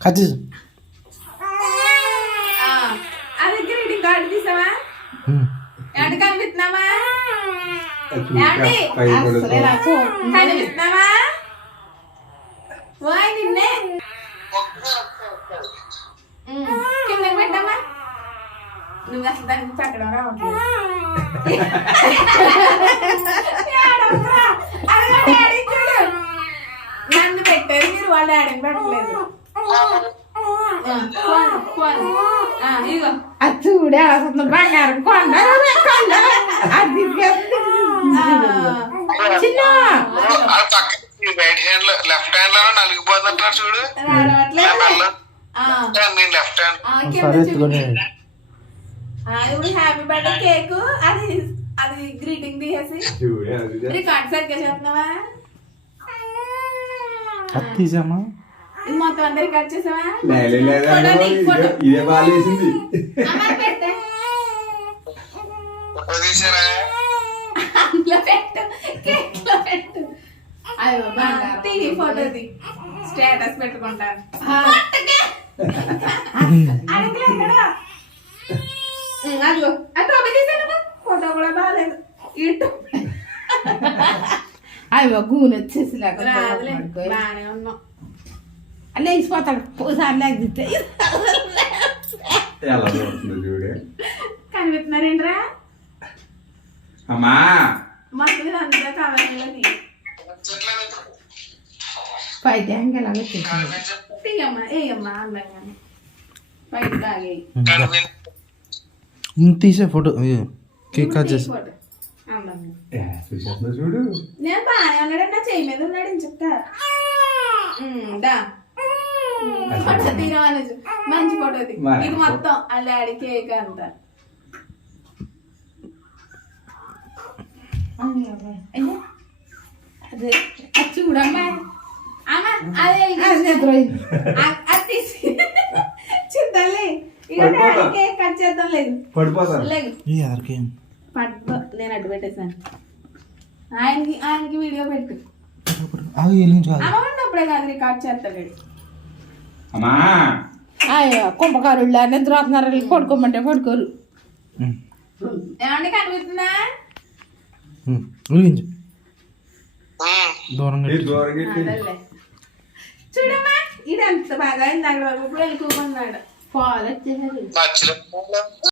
కచ్చి అది greeting card తీసావా ఏంటి కనిపిస్తున్నావా కనిపిస్తున్నావా వాయ్ నిన్నే కిందకి పెట్టమ్మా నువ్వు అసలు దానికి పెట్టడం రావట్లేదు నన్ను పెట్టారు మీరు వాళ్ళ డాడీని పెట్టలేదు ఇగో అది చూడే అసలు బంగారం కొండ అది చిన్న రైట్ హ్యాండ్ లో లెఫ్ట్ హ్యాండ్ లో నలిగిపోతుంటారు చూడు లెఫ్ట్ హ్యాండ్ ఇప్పుడు హ్యాపీ బర్త్డే కేక్ అది అది గ్రీటింగ్ తీసేసి రికార్డ్ సరిగ్గా చేస్తున్నావా తీసామా ఇది మొత్తం అందరు రికార్డ్ చేసావా ఇదే బాగాలేసింది పెట్టే పెట్టు కేక్ లో పెట్టు తీడి ఫోటోది స్టేటస్ పెట్టుకుంటాను అదిగో అది తీసాను ఫోటో కూడా బాగాలేదు ఇటు అయ్యో గూనె వచ్చేసి బాగానే ఉన్నాం అలా వేసిపోతాడు ఒకసారి లేకపోతే ఎలా చూస్తుంది చూడే కనిపెడుతున్నారేంట్రా అమ్మా మొత్తం అంతా కావాలని పై ట్యాంక్ ఎలా వచ్చేసి తీయమ్మా ఏయమ్మా అందంగా బయట తాగే తీసే ఫోటో కేక్ కట్ చేసి ఫోటో అందంగా చూసేస్తున్నా చూడు నేను బాగానే ఉన్నాడు నా చెయ్యి మీద ఉన్నాడు అని చెప్తా దా ఫోటో తీరమని మంచి ఫోటో తీ ఇది మొత్తం వాళ్ళ డాడీ కేక్ అంతా అదే చూడమ్మా అమ్మా అదే అది తీసి చిత్తలే ఇక డాడీ కేక్ కట్ చేద్దాం లేదు పడిపోతాను లేదు పట్టు నేను అడ్డు పెట్టేసాను ఆయనకి వీడియో పెట్టు అమ్మ ఉన్నప్పుడే కాదు రికార్డ్ చేస్తాడు అమ్మా అయ్యో కుంభకారుళ్ళు నిద్ర వస్తున్నారు పడుకోమంటే పడుకోరు ఏమండి కనిపిస్తుందా దూరంగా అదలే చూడమ్మా ఇది ఎంత బాగా అయింది అక్కడ వరకు వెళ్ళుకోమన్నాడు పాలు వచ్చేసరి